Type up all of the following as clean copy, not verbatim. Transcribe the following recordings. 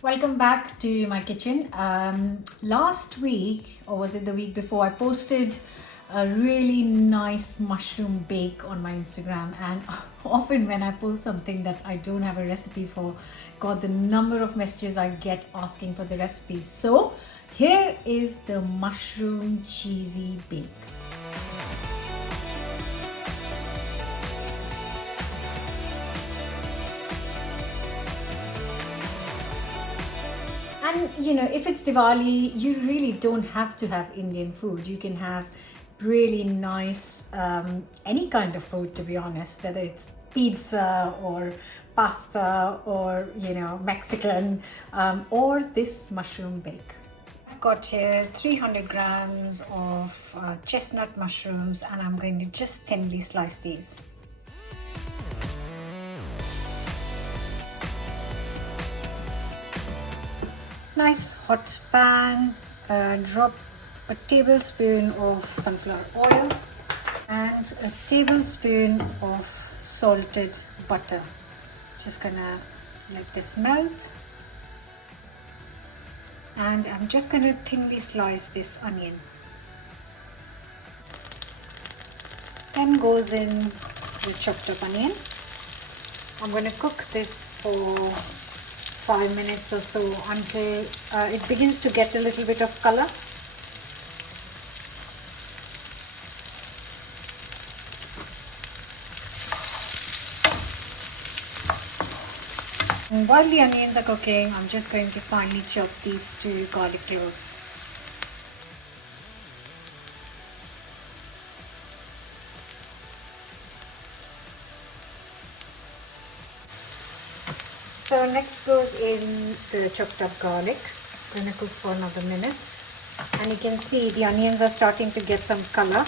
Welcome back to my kitchen. Last week, or was it the week before, I posted a really nice mushroom bake on my Instagram, and often when I post something that I don't have a recipe for, God, the number of messages I get asking for the recipes. So here is the mushroom cheesy bake. And if it's Diwali, you really don't have to have Indian food. You can have really nice, any kind of food, to be honest, whether it's pizza or pasta or, Mexican, or this mushroom bake. I've got here 300 grams of chestnut mushrooms, and I'm going to just thinly slice these. Nice hot pan, drop a tablespoon of sunflower oil and a tablespoon of salted butter. Just gonna let this melt, and I'm just gonna thinly slice this onion. Then goes in the chopped up onion. I'm gonna cook this for 5 minutes or so until it begins to get a little bit of color. And while the onions are cooking, I'm just going to finely chop these 2 garlic cloves. So next goes in the chopped up garlic. I'm going to cook for another minute. And you can see the onions are starting to get some color.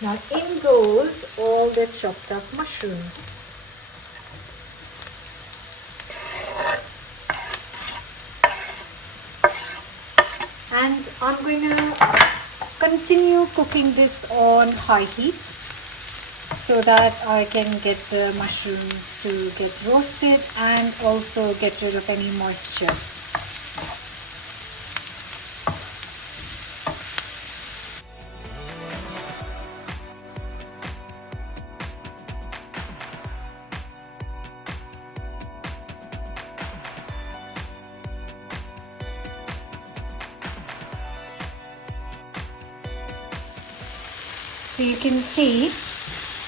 Now in goes all the chopped up mushrooms. And I'm going to continue cooking this on high heat, so that I can get the mushrooms to get roasted and also get rid of any moisture. So you can see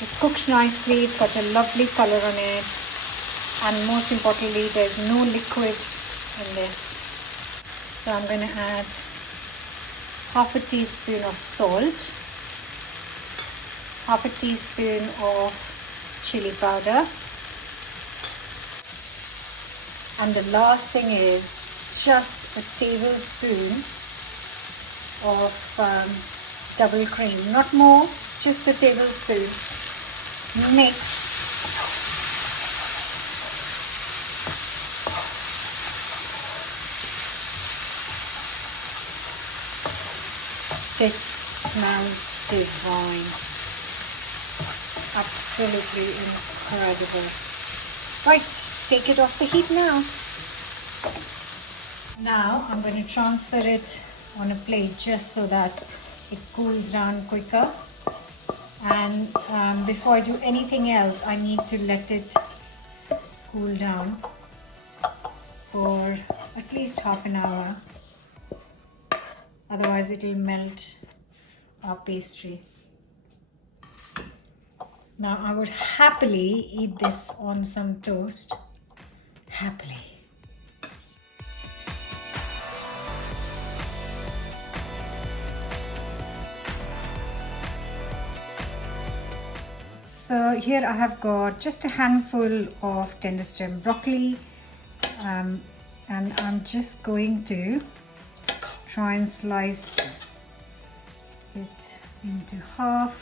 it's cooked nicely, it's got a lovely color on it, and most importantly there's no liquids in this. So I'm going to add half a teaspoon of salt, half a teaspoon of chili powder, and the last thing is just a tablespoon of double cream, not more, just a tablespoon. Mix. This smells divine. Absolutely incredible. Right, take it off the heat now. Now I'm going to transfer it on a plate just so that it cools down quicker. And before I do anything else, I need to let it cool down for at least half an hour. Otherwise it will melt our pastry. Now I would happily eat this on some toast. Happily. So here I have got just a handful of tender stem broccoli, and I'm just going to try and slice it into half.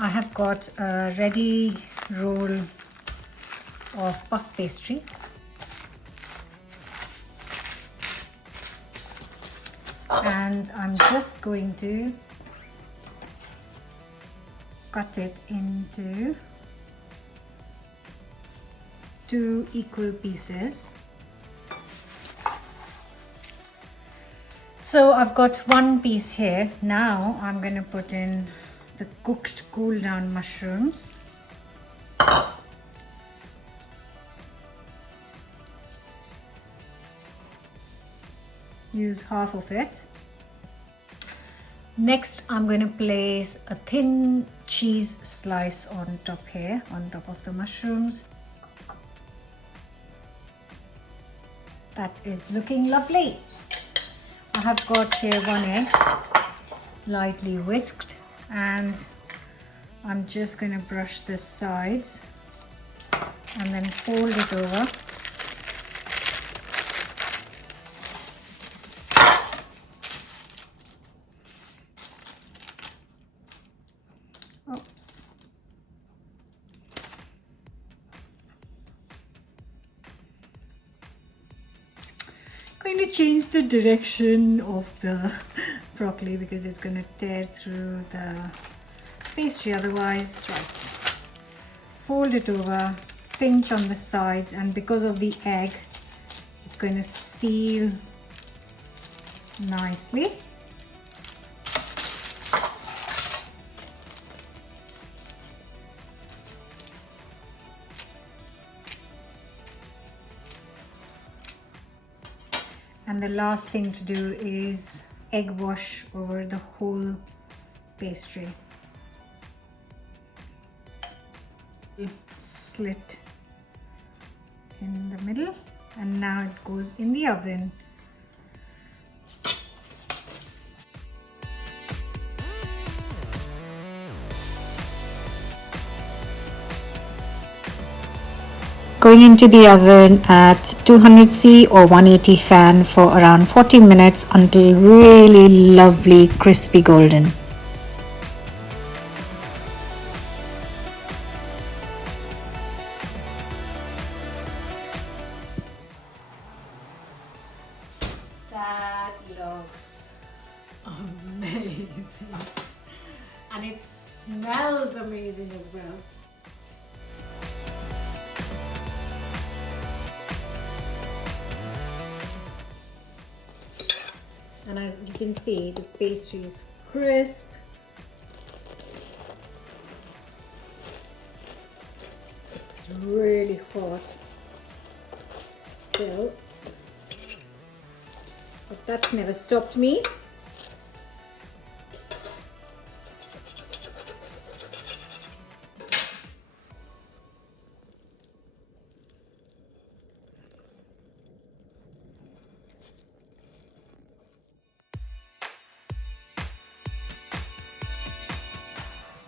I have got a ready roll of puff pastry. And I'm just going to cut it into 2 equal pieces. So I've got 1 piece here. Now I'm going to put in the cooked cool down mushrooms. Use half of it. Next I'm going to place a thin cheese slice on top here, on top of the mushrooms. That is looking lovely. I have got here 1 egg, lightly whisked, and I'm just going to brush the sides and then fold it over. Oops. Going to change the direction of the broccoli because it's going to tear through the pastry otherwise. Right. Fold it over, pinch on the sides, and because of the egg, it's going to seal nicely. And the last thing to do is egg wash over the whole pastry. Slit in the middle, and now it goes in the oven. Going into the oven at 200C or 180 fan for around 40 minutes until really lovely crispy golden. That looks amazing, and it smells amazing as well. And as you can see, the pastry is crisp. It's really hot still, but that's never stopped me.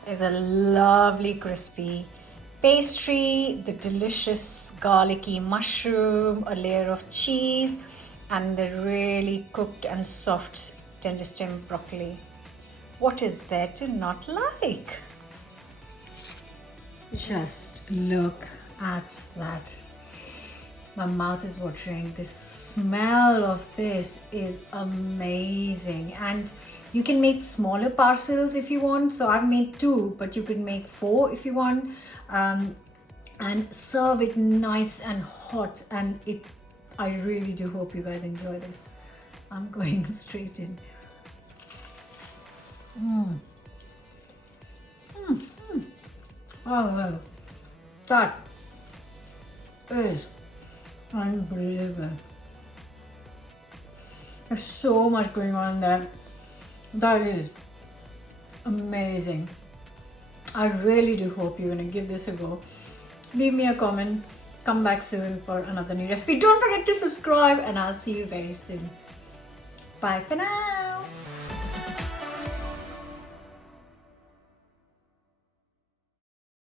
Is a lovely crispy pastry, the delicious garlicky mushroom, a layer of cheese, and the really cooked and soft tender stem broccoli. What is there to not like? Just look at that. My mouth is watering. The smell of this is amazing, and you can make smaller parcels if you want. So I've made 2, but you can make 4 if you want, and serve it nice and hot. And I really do hope you guys enjoy this. I'm going straight in. Oh well, that is unbelievable. There's so much going on there. That is amazing. I really do hope you're gonna give this a go. Leave me a comment. Come back soon for another new recipe. Don't forget to subscribe, and I'll see you very soon. Bye for now.